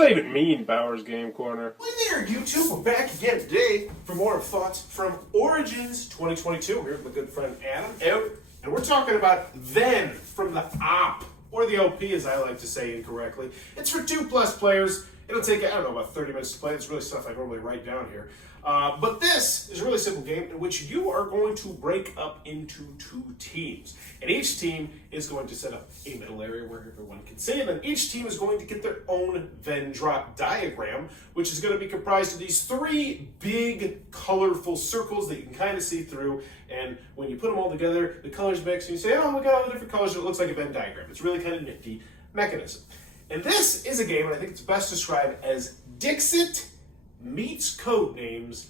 that even mean, Bowers Game Corner? Hey there, YouTube. We're back again today for more of Thoughts from Origins 2022. We're here with my good friend Adam. And we're talking about Venn from the OP, or the OP as I like to say incorrectly. It's for 2+ players. It'll take, I don't know, about 30 minutes to play. It's really stuff I normally write down here. But this is a really simple game in which you are going to break up into 2 teams. And each team is going to set up a middle area where everyone can see. And then each team is going to get their own Venn diagram, which is going to be comprised of these 3 big, colorful circles that you can kind of see through. And when you put them all together, the colors mix, and you say, oh, we got all the different colors, and it looks like a Venn diagram. It's really kind of nifty mechanism. And this is a game, and I think it's best described as Dixit meets Codenames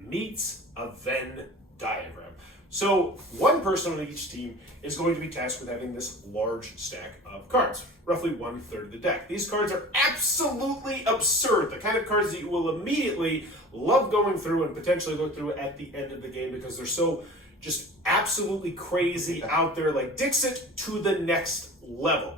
meets a Venn diagram. So one person on each team is going to be tasked with having this large stack of cards, roughly 1/3 of the deck. These cards are absolutely absurd, the kind of cards that you will immediately love going through and potentially look through at the end of the game because they're so just absolutely crazy out there, like Dixit to the next level.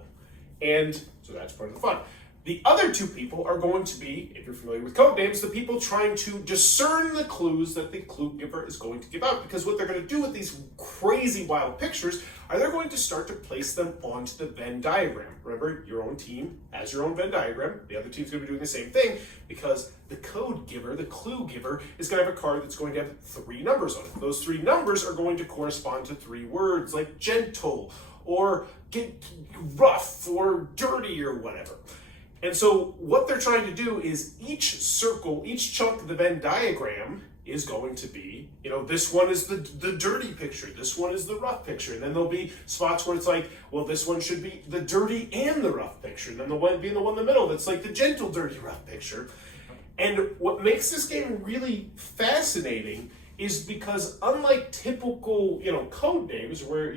And so that's part of the fun. The other 2 people are going to be, if you're familiar with Codenames, the people trying to discern the clues that the clue giver is going to give out. Because what they're going to do with these crazy wild pictures are they're going to start to place them onto the Venn diagram. Remember, your own team has your own Venn diagram. The other team's going to be doing the same thing because the code giver, the clue giver, is going to have a card that's going to have 3 numbers on it. Those 3 numbers are going to correspond to 3 words like gentle or get rough or dirty or whatever. And so what they're trying to do is each circle, each chunk of the Venn diagram is going to be, this one is the dirty picture, this one is the rough picture, and then there'll be spots where it's like, well, this one should be the dirty and the rough picture, and then there'll be the one in the middle that's like the gentle, dirty, rough picture. And what makes this game really fascinating is because unlike typical, code names where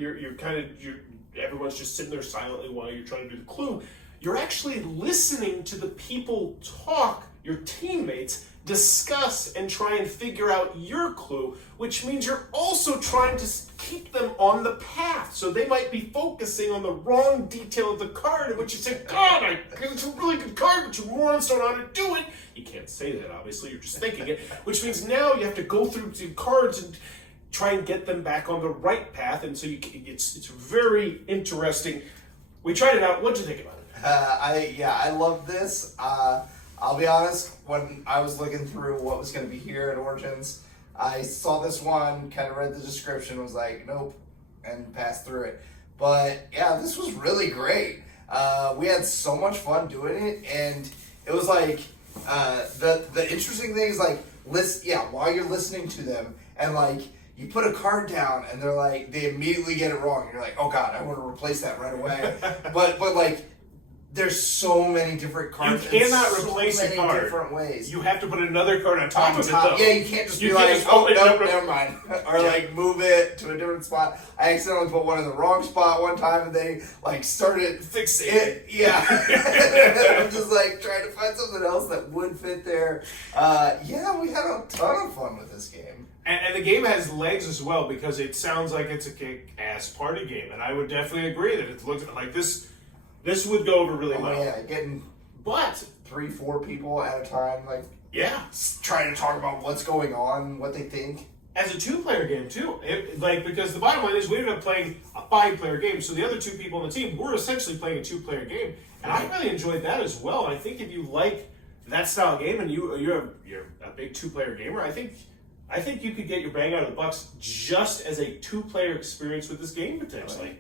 everyone's just sitting there silently while you're trying to do the clue, you're actually listening to the people talk, your teammates, discuss and try and figure out your clue, which means you're also trying to keep them on the path. So they might be focusing on the wrong detail of the card, in which you say, God, it's a really good card, but you morons don't know how to do it. You can't say that, obviously, you're just thinking it, which means now you have to go through the cards and try and get them back on the right path, and so it's very interesting. We tried it out. What'd you think about it? I love this. I'll be honest, when I was looking through what was going to be here at Origins, I saw this one, kind of read the description, was like, nope, and passed through it. But yeah, this was really great. We had so much fun doing it, and it was like, the interesting thing is like, while you're listening to them, and like, you put a card down, and they're like, they immediately get it wrong, and you're like, oh God, I want to replace that right away. but like, there's so many different cards. You cannot replace a card. Different ways. You have to put another card on top of it, though. Yeah, you can't just be like, never mind. Or like move it to a different spot. I accidentally put one in the wrong spot one time, and they like started fixing it. Yeah. I'm just like trying to find something else that would fit there. Yeah, we had a ton of fun with this game. And the game has legs as well because it sounds like it's a kick-ass party game, and I would definitely agree that it looks like this. This would go over really well. Yeah, getting 3-4 people at a time, like trying to talk about what's going on, what they think. As a 2-player game too, because the bottom line is we ended up playing a 5-player game, so the other 2 people on the team were essentially playing a 2-player game, and I really enjoyed that as well. And I think if you like that style of game and you're a big 2-player gamer, I think you could get your bang out of the bucks just as a 2-player experience with this game potentially.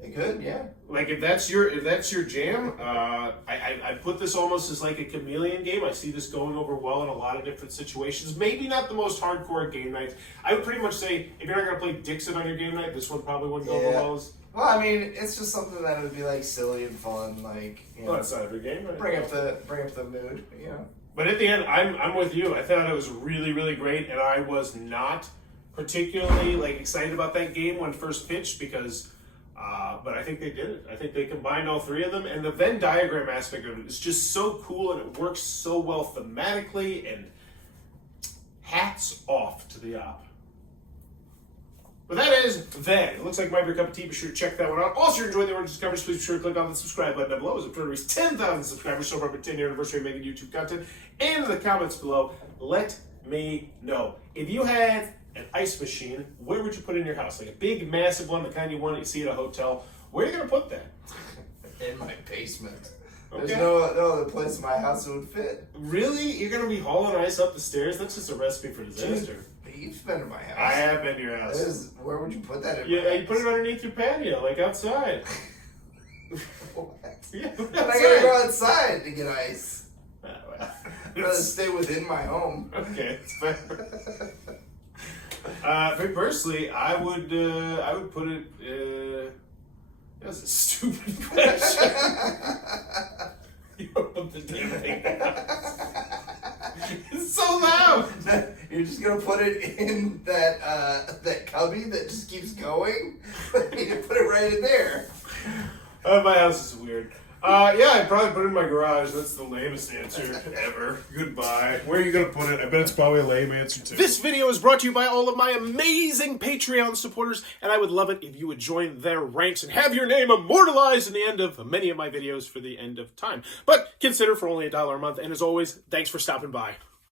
It could, yeah. Like if that's your jam, I put this almost as like a chameleon game. I see this going over well in a lot of different situations. Maybe not the most hardcore game nights. I would pretty much say if you're not gonna play Dixit on your game night, this one probably wouldn't go over well as. Well, I mean, it's just something that would be like silly and fun, like well, that's not every game. Right? Bring up the mood, But at the end, I'm with you. I thought it was really, really great, and I was not particularly excited about that game when first pitched because. But I think they did it. I think they combined all 3 of them, and the Venn diagram aspect of it is just so cool, and it works so well thematically, and hats off to the op. But that is Venn. It looks like it might be a cup of tea. Be sure to check that one out. Also, if you're enjoying the Oranges coverage, please be sure to click on the subscribe button down below. As I'm trying to reach 10,000 subscribers, so far, our 10-year anniversary of making YouTube content. And in the comments below, let me know. If you had an ice machine, where would you put it in your house? Like a big, massive one, the kind you want to see at a hotel. Where are you going to put that? In my basement. Okay. There's no other place in my house that would fit. Really? You're going to be hauling ice up the stairs? That's just a recipe for disaster. You've been in my house. I have been to your house. Where would you put that in? Yeah, you put it underneath your patio, like outside. What? Yeah, I gotta go outside to get ice. Ah, well, I'd rather stay within my home. okay, it's fair. Me personally, I would put it. That's a stupid question. You opened the damn thing. It's so loud. You're just gonna put it in that cubby that just keeps going. You put it right in there. My house is weird. Yeah, I'd probably put it in my garage. That's the lamest answer ever. Goodbye. Where are you going to put it? I bet it's probably a lame answer, too. This video is brought to you by all of my amazing Patreon supporters, and I would love it if you would join their ranks and have your name immortalized in the end of many of my videos for the end of time. But consider for only $1 a month, and as always, thanks for stopping by.